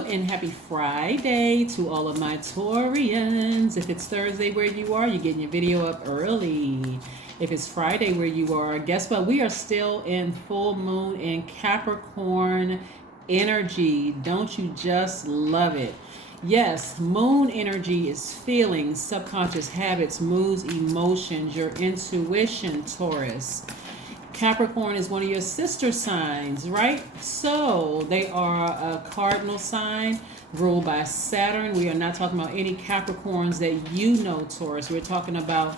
Hello and happy Friday to all of my Taurians. If it's Thursday where you are, you're getting your video up early. If it's Friday where you are, guess what? We are still in full moon in Capricorn energy. Don't you just love it? Yes, moon energy is feelings, subconscious habits, moods, emotions, your intuition, Taurus. Capricorn is one of your sister signs, right? So they are a cardinal sign ruled by Saturn. We are not talking about any Capricorns that you know, Taurus. We're talking about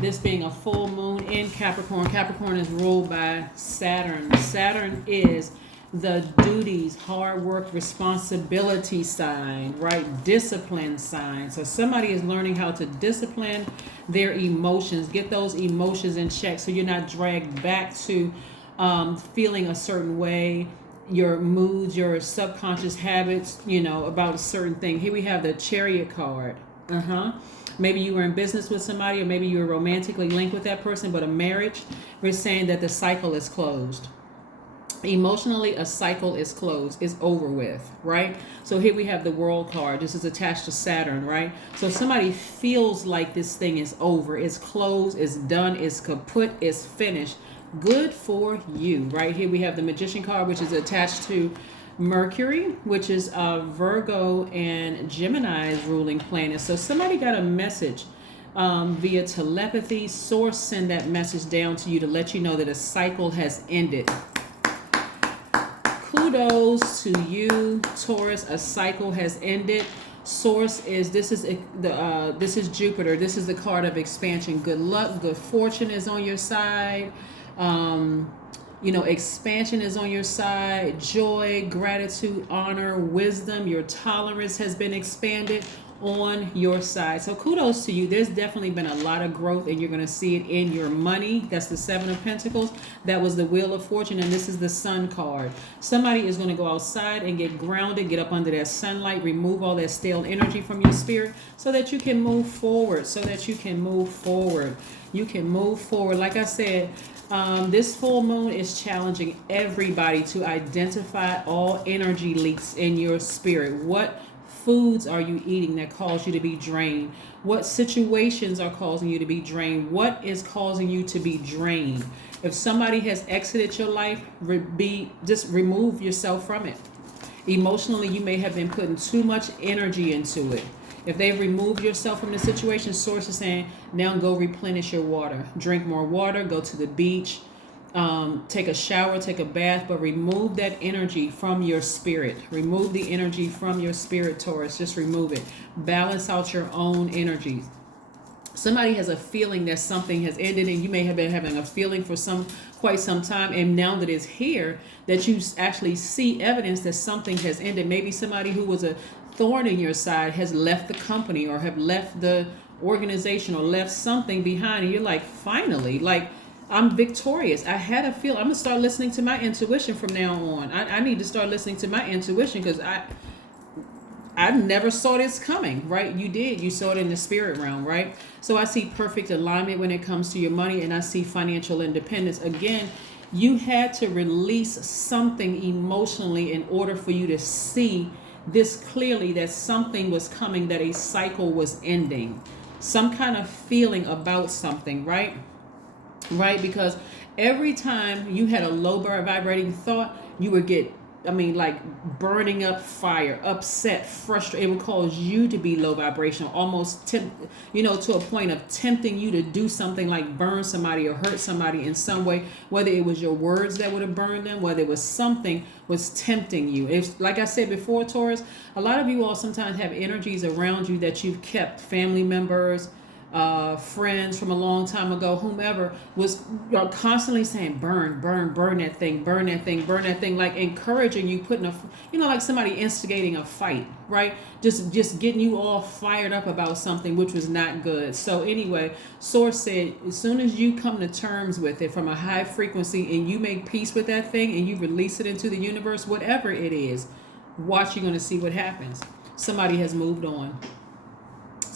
this being a full moon in Capricorn. Capricorn is ruled by Saturn. Saturn is the duties, hard work, responsibility sign, right? Discipline sign. So somebody is learning how to discipline their emotions, get those emotions in check so you're not dragged back to feeling a certain way, your moods, your subconscious habits, about a certain thing. Here we have the Chariot card. Maybe you were in business with somebody, or maybe you were romantically linked with that person, but a marriage, we're saying that the cycle is closed. Emotionally, a cycle is closed, is over with, right? So here we have the World card. This is attached to Saturn, right? So somebody feels like this thing is over, it's closed, it's done, it's kaput, it's finished. Good for you. Right here we have the Magician card, which is attached to Mercury, which is Virgo and Gemini's ruling planet. So somebody got a message via telepathy. Source send that message down to you to let you know that a cycle has ended. Kudos to you, Taurus. A cycle has ended. Source is this is Jupiter. This is the card of expansion. Good luck, good fortune is on your side. Expansion is on your side. Joy, gratitude, honor, wisdom. Your tolerance has been expanded on your side. So kudos to you. There's definitely been a lot of growth, and you're going to see it in your money. That's the Seven of Pentacles. That was the Wheel of Fortune, and this is the Sun card. Somebody is going to go outside and get grounded, get up under that sunlight, remove all that stale energy from your spirit so that you can move forward, You can move forward. Like I said, this full moon is challenging everybody to identify all energy leaks in your spirit. What foods are you eating that cause you to be drained? What situations are causing you to be drained? What is causing you to be drained? If somebody has exited your life, just remove yourself from it. Emotionally, you may have been putting too much energy into it. If they've removed yourself from the situation, source is saying, now go replenish your water. Drink more water, go to the beach, take a shower, take a bath, but remove that energy from your spirit. Remove the energy from your spirit, Taurus. Just remove it. Balance out your own energies. Somebody has a feeling that something has ended, and you may have been having a feeling for quite some time, and now that it's here, that you actually see evidence that something has ended. Maybe somebody who was a thorn in your side has left the company, or have left the organization, or left something behind, and you're like, finally, I'm victorious. I had a feel. I'm gonna start listening to my intuition from now on. I need to start listening to my intuition, because I never saw this coming, right? You did. You saw it in the spirit realm, right? So I see perfect alignment when it comes to your money, and I see financial independence. Again, you had to release something emotionally in order for you to see this clearly, that something was coming, that a cycle was ending. Some kind of feeling about something, right? Right? Because every time you had a low vibrating thought, you would get, burning up fire, upset, frustrated. It would cause you to be low vibrational, almost to a point of tempting you to do something like burn somebody or hurt somebody in some way, whether it was your words that would have burned them, whether it was something was tempting you. If, like I said before, Taurus, a lot of you all sometimes have energies around you that you've kept, family members, friends from a long time ago, whomever, was constantly saying, burn that thing, like encouraging you, putting like somebody instigating a fight, right? Just getting you all fired up about something, which was not good. So anyway, Source said, as soon as you come to terms with it from a high frequency, and you make peace with that thing, and you release it into the universe, whatever it is, watch, you're going to see what happens. Somebody has moved on.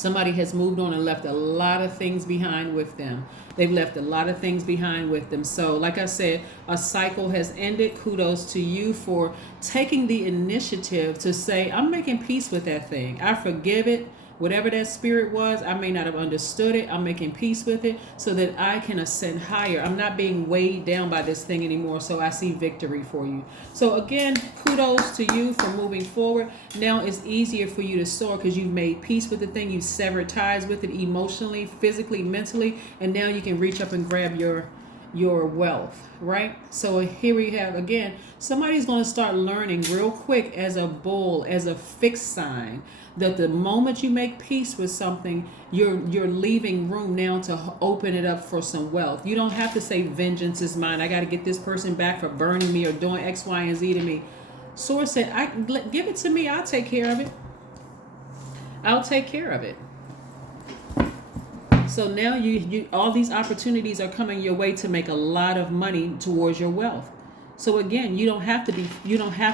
Somebody has moved on and left a lot of things behind with them. They've left a lot of things behind with them. So, like I said, a cycle has ended. Kudos to you for taking the initiative to say, I'm making peace with that thing. I forgive it. Whatever that spirit was, I may not have understood it. I'm making peace with it so that I can ascend higher. I'm not being weighed down by this thing anymore. So I see victory for you. So again, kudos to you for moving forward. Now it's easier for you to soar because you've made peace with the thing. You've severed ties with it emotionally, physically, mentally. And now you can reach up and grab your wealth, right? So here we have, again, somebody's going to start learning real quick as a bull, as a fixed sign, that the moment you make peace with something, you're leaving room now to open it up for some wealth. You don't have to say vengeance is mine. I got to get this person back for burning me or doing X, Y, and Z to me. Source said, give it to me. I'll take care of it. I'll take care of it. So now you all these opportunities are coming your way to make a lot of money towards your wealth. So again, you don't have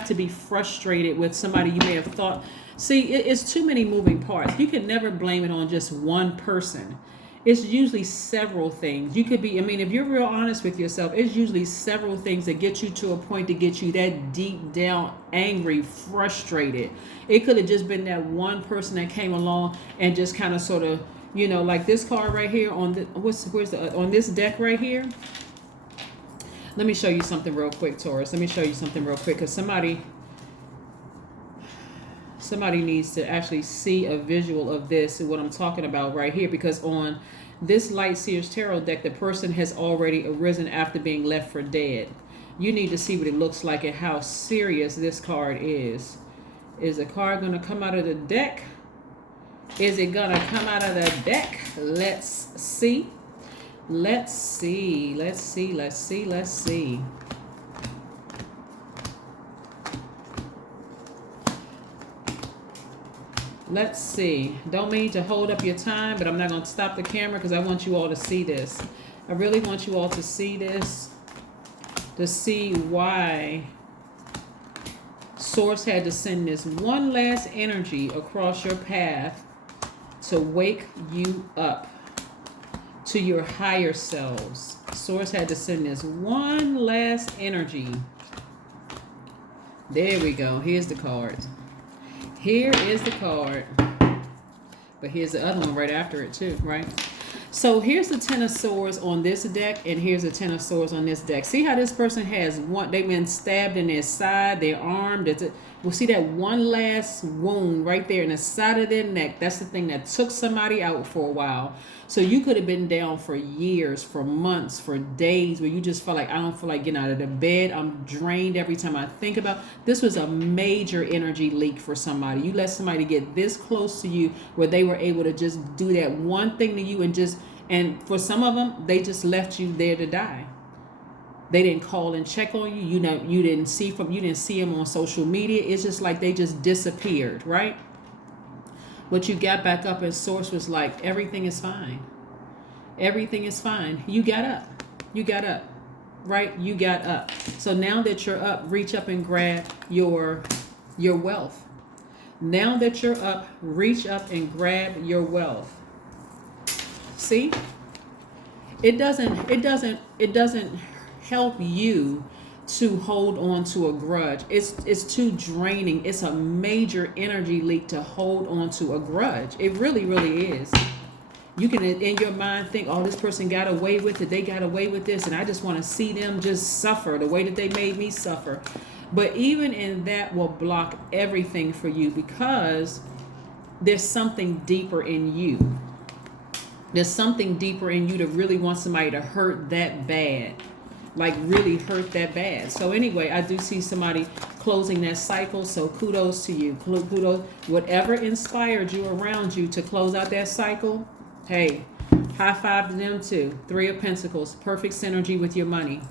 to be frustrated with somebody you may have thought. See, it's too many moving parts. You can never blame it on just one person. It's usually several things. You could be, if you're real honest with yourself, it's usually several things that get you to a point to get you that deep down angry, frustrated. It could have just been that one person that came along and just kind of sort of, like this card right here on on this deck right here. Let me show you something real quick, Taurus. Let me show you something real quick because somebody needs to actually see a visual of this and what I'm talking about right here, because on this Light Seers Tarot deck, the person has already arisen after being left for dead. You need to see what it looks like and how serious this card is. Is the card going to come out of the deck? Is it going to come out of the deck? Let's see. Let's see. Let's see. Let's see. Let's see. Let's see. Don't mean to hold up your time, but I'm not going to stop the camera because I want you all to see this. I really want you all to see this, to see why Source had to send this one last energy across your path to wake you up to your higher selves. Source had to send this one last energy. There we go. Here's the card. Here is the card. But here's the other one right after it too, right? So here's the Ten of Swords on this deck, and here's the Ten of Swords on this deck. See how this person has they've been stabbed in their side, their arm. We'll see that one last wound right there in the side of their neck. That's the thing that took somebody out for a while. So you could have been down for years, for months, for days, where you just felt like, I don't feel like getting out of the bed. I'm drained every time I think about. This was a major energy leak for somebody. You let somebody get this close to you where they were able to just do that one thing to you and for some of them, they just left you there to die. They didn't call and check on you. You didn't see them on social media. It's just like they just disappeared, right? But you got back up and Source was like, everything is fine. Everything is fine. You got up. You got up, right? You got up. So now that you're up, reach up and grab your wealth. Now that you're up, reach up and grab your wealth. See? It doesn't help you to hold on to a grudge. It's too draining. It's a major energy leak to hold on to a grudge. It really, really is. You can in your mind think, oh, this person got away with it. They got away with this. And I just want to see them just suffer the way that they made me suffer. But even in that will block everything for you because there's something deeper in you. There's something deeper in you to really want somebody to hurt that bad. Like really hurt that bad. So anyway, I do see somebody closing that cycle. So kudos to you. Kudos. Whatever inspired you around you to close out that cycle, hey, high five to them too. Three of Pentacles. Perfect synergy with your money.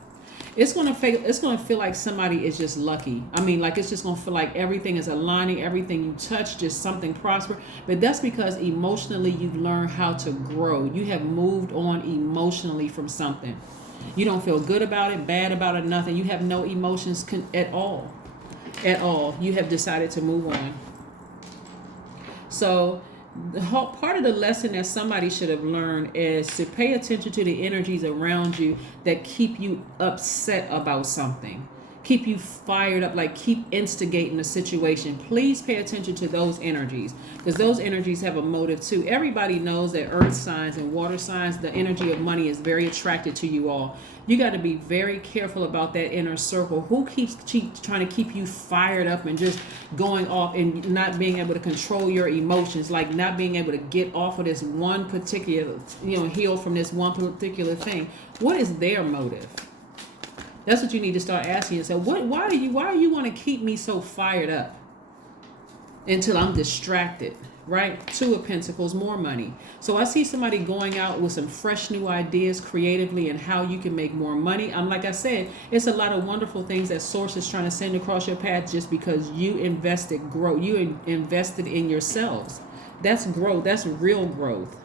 It's gonna feel like somebody is just lucky. Like it's just gonna feel like everything is aligning, everything you touch, just something prosper. But that's because emotionally you've learned how to grow. You have moved on emotionally from something. You don't feel good about it, bad about it, nothing. You have no emotions at all. At all. You have decided to move on. So Part of the lesson that somebody should have learned is to pay attention to the energies around you that keep you upset about something, keep you fired up, like keep instigating the situation. Please pay attention to those energies, because those energies have a motive too. Everybody knows that earth signs and water signs, the energy of money is very attracted to you all. You got to be very careful about that inner circle. Who keeps trying to keep you fired up and just going off and not being able to control your emotions, like not being able to get off of this one particular, heal from this one particular thing? What is their motive? That's what you need to start asking yourself. Why do you want to keep me so fired up until I'm distracted, right? Two of Pentacles, more money. So I see somebody going out with some fresh new ideas creatively and how you can make more money. Like I said, it's a lot of wonderful things that Source is trying to send across your path just because you invested growth. You invested in yourselves. That's growth. That's real growth.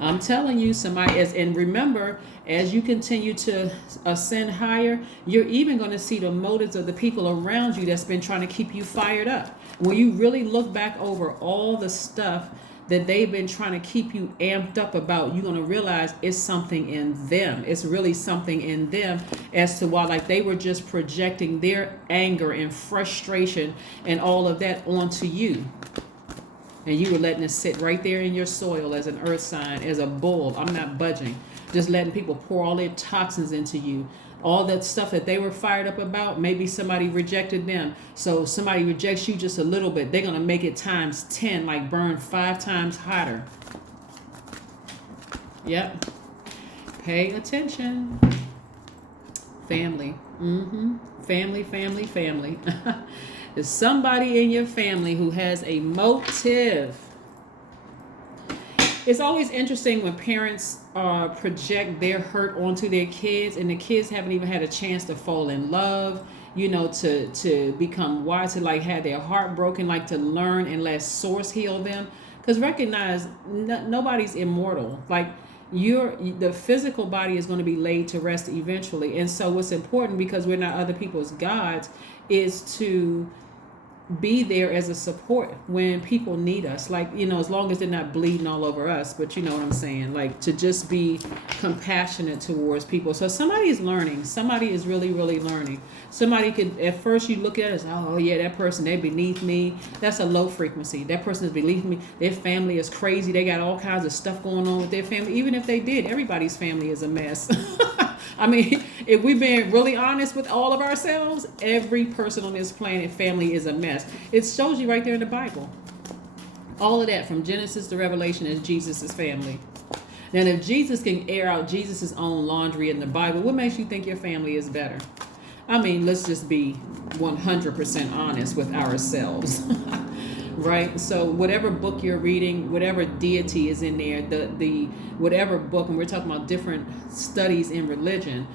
I'm telling you, somebody and remember, as you continue to ascend higher, you're even going to see the motives of the people around you that's been trying to keep you fired up. When you really look back over all the stuff that they've been trying to keep you amped up about, you're going to realize it's something in them. It's really something in them as to why, like, they were just projecting their anger and frustration and all of that onto you. And you were letting it sit right there in your soil as an earth sign, as a bull. I'm not budging. Just letting people pour all their toxins into you. All that stuff that they were fired up about, maybe somebody rejected them. So somebody rejects you just a little bit, they're going to make it times 10, like burn 5 times hotter. Yep. Pay attention. Family. Family. There's somebody in your family who has a motive. It's always interesting when parents project their hurt onto their kids, and the kids haven't even had a chance to fall in love, to become wise, to like have their heart broken, like to learn and let Source heal them. Because recognize nobody's immortal. Like the physical body is going to be laid to rest eventually. And so what's important, because we're not other people's gods, is to be there as a support when people need us, like, as long as they're not bleeding all over us, but you know what I'm saying, like to just be compassionate towards people. So somebody is learning. Somebody is really, really learning. Somebody could, at first you look at it as, oh yeah, that person, they're beneath me. That's a low frequency. That person is beneath me. Their family is crazy. They got all kinds of stuff going on with their family. Even if they did, everybody's family is a mess. I mean, if we've been really honest with all of ourselves, every person on this planet, family is a mess. It shows you right there in the Bible. All of that from Genesis to Revelation is Jesus' family. Now, if Jesus can air out Jesus' own laundry in the Bible, what makes you think your family is better? I mean, let's just be 100% honest with ourselves. Right? So whatever book you're reading, whatever deity is in there, the whatever book, and we're talking about different studies in religion,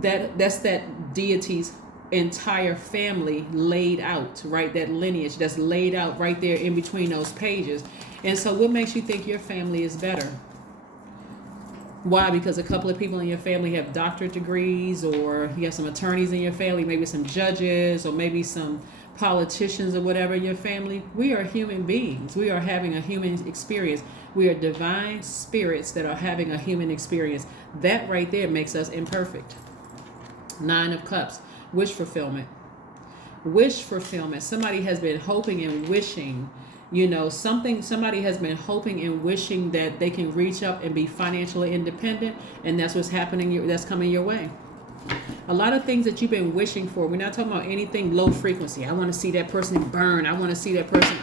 that's that deity's entire family laid out, right? That lineage that's laid out right there in between those pages. And so what makes you think your family is better? Why? Because a couple of people in your family have doctorate degrees, or you have some attorneys in your family, maybe some judges, or maybe some politicians or whatever in your family. We are human beings. We are having a human experience. We are divine spirits that are having a human experience. That right there makes us imperfect. 9 of Cups. Wish fulfillment. Wish fulfillment. Somebody has been hoping and wishing, somebody has been hoping and wishing that they can reach up and be financially independent, and that's what's happening. That's coming your way. A lot of things that you've been wishing for. We're not talking about anything low frequency. I want to see that person burn. I want to see that person.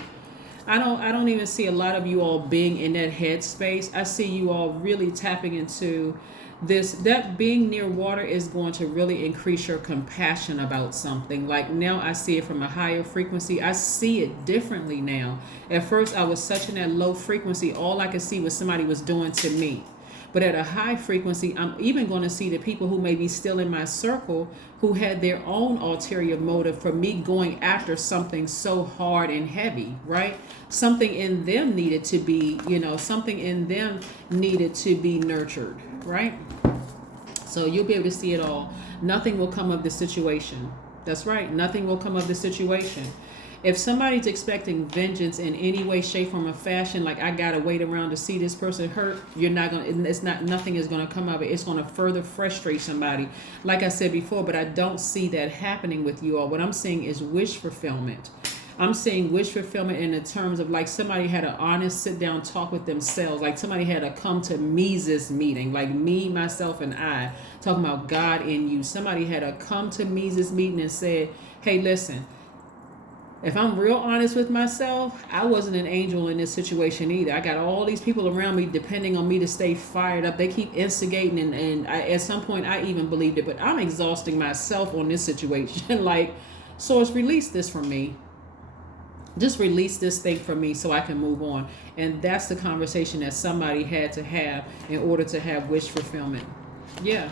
I don't even see a lot of you all being in that headspace. I see you all really tapping into this. That being near water is going to really increase your compassion about something. Like now I see it from a higher frequency. I see it differently now. At first I was such in that low frequency. All I could see was somebody was doing to me. But at a high frequency, I'm even going to see the people who may be still in my circle who had their own ulterior motive for me going after something so hard and heavy, right? Something in them needed to be, something in them needed to be nurtured, right? So you'll be able to see it all. Nothing will come of the situation. That's right. Nothing will come of the situation. If somebody's expecting vengeance in any way, shape, form, or fashion, like I gotta wait around to see this person hurt, you're not gonna. It's not. Nothing is gonna come of it. It's gonna further frustrate somebody. Like I said before, but I don't see that happening with you all. What I'm seeing is wish fulfillment. I'm saying wish fulfillment in the terms of like somebody had an honest sit down talk with themselves. Like somebody had a come to Mises meeting, like me, myself, and I, talking about God in you. Somebody had a come to Mises meeting and said, hey, listen, if I'm real honest with myself, I wasn't an angel in this situation either. I got all these people around me depending on me to stay fired up. They keep instigating, and at some point I even believed it, but I'm exhausting myself on this situation. Like, Source, release this from me. Just release this thing from me so I can move on. And that's the conversation that somebody had to have in order to have wish fulfillment. Yeah,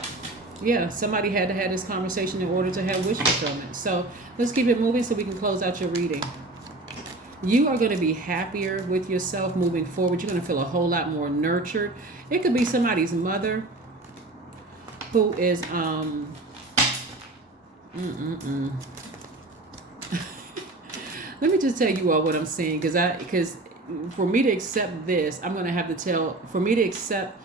somebody had to have this conversation in order to have wish fulfillment. So let's keep it moving so we can close out your reading. You are going to be happier with yourself moving forward. You're going to feel a whole lot more nurtured. It could be somebody's mother who is let me just tell you all what I'm saying, because for me to accept this, I'm going to have to for me to accept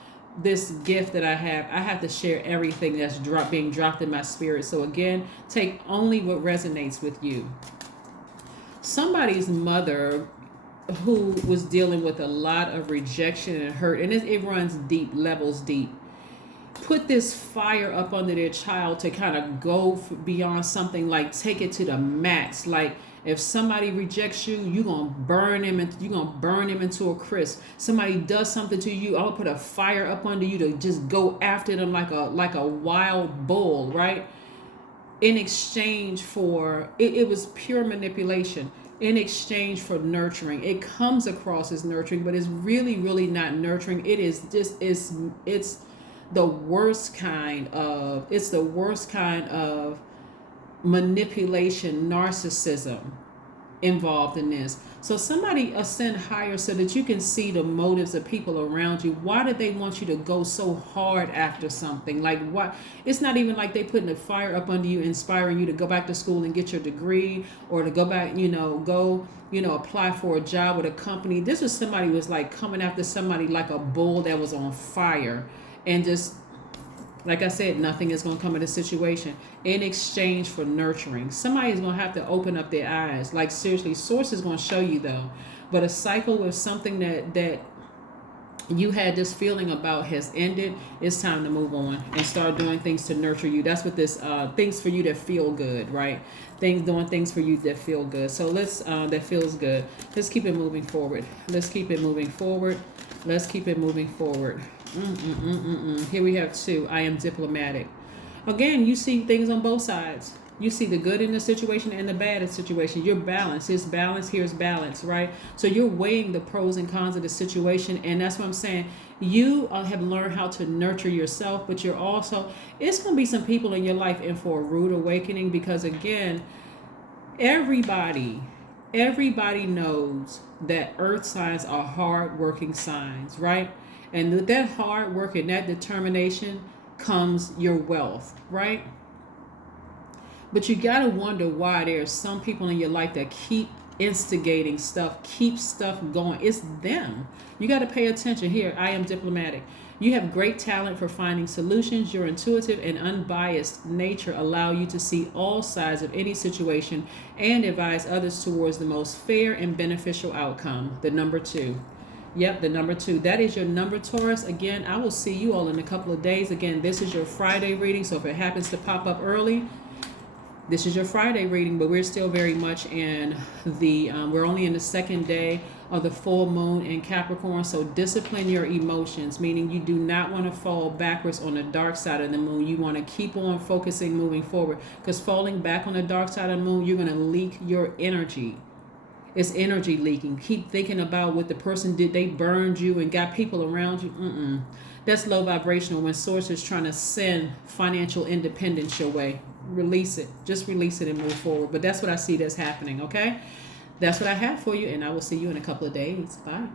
this gift that I have to share everything that's being dropped in my spirit. So again, take only what resonates with you. Somebody's mother who was dealing with a lot of rejection and hurt, and it runs deep, levels deep, put this fire up under their child to kind of go beyond something, like take it to the max. Like, if somebody rejects you, you're going to burn him into a crisp. Somebody does something to you, I'm going to put a fire up under you to just go after them like a wild bull, right? In exchange for, it was pure manipulation. In exchange for nurturing. It comes across as nurturing, but it's really, really not nurturing. It is just, it's the worst kind of manipulation, narcissism involved in this. So somebody ascend higher so that you can see the motives of people around you. Why did they want you to go so hard after something? Like, what? It's not even like they putting the fire up under you, inspiring you to go back to school and get your degree, or to go back, apply for a job with a company. This was somebody who was like coming after somebody like a bull that was on fire, and just, like I said, nothing is going to come of the situation in exchange for nurturing. Somebody is going to have to open up their eyes. Like, seriously, Source is going to show you, though. But a cycle with something that you had this feeling about has ended. It's time to move on and start doing things to nurture you. That's what this, things for you that feel good, right? Doing things for you that feel good. So that feels good. Let's keep it moving forward. Here we have 2. I am diplomatic. Again, you see things on both sides. You see the good in the situation and the bad in the situation. You're balanced. Here's balance. Here's balance, right? So you're weighing the pros and cons of the situation. And that's what I'm saying. You have learned how to nurture yourself, but you're also, it's going to be some people in your life in for a rude awakening, because again, everybody knows that earth signs are hard-working signs, right? And with that hard work and that determination comes your wealth, right? But you got to wonder why there's some people in your life that keep instigating stuff, keep stuff going. It's them. You got to pay attention. Here, I am diplomatic. You have great talent for finding solutions. Your intuitive and unbiased nature allow you to see all sides of any situation and advise others towards the most fair and beneficial outcome. The number 2. Yep, the number 2. That is your number, Taurus. Again, I will see you all in a couple of days. Again, this is your Friday reading. So if it happens to pop up early, this is your Friday reading, but we're still very much in we're only in the second day of the full moon in Capricorn. So discipline your emotions, meaning you do not want to fall backwards on the dark side of the moon. You want to keep on focusing, moving forward, because falling back on the dark side of the moon, you're going to leak your energy. It's energy leaking. Keep thinking about what the person did. They burned you and got people around you. That's low vibrational. When Source is trying to send financial independence your way, release it. Just release it and move forward. But that's what I see that's happening, okay? That's what I have for you, and I will see you in a couple of days. Bye.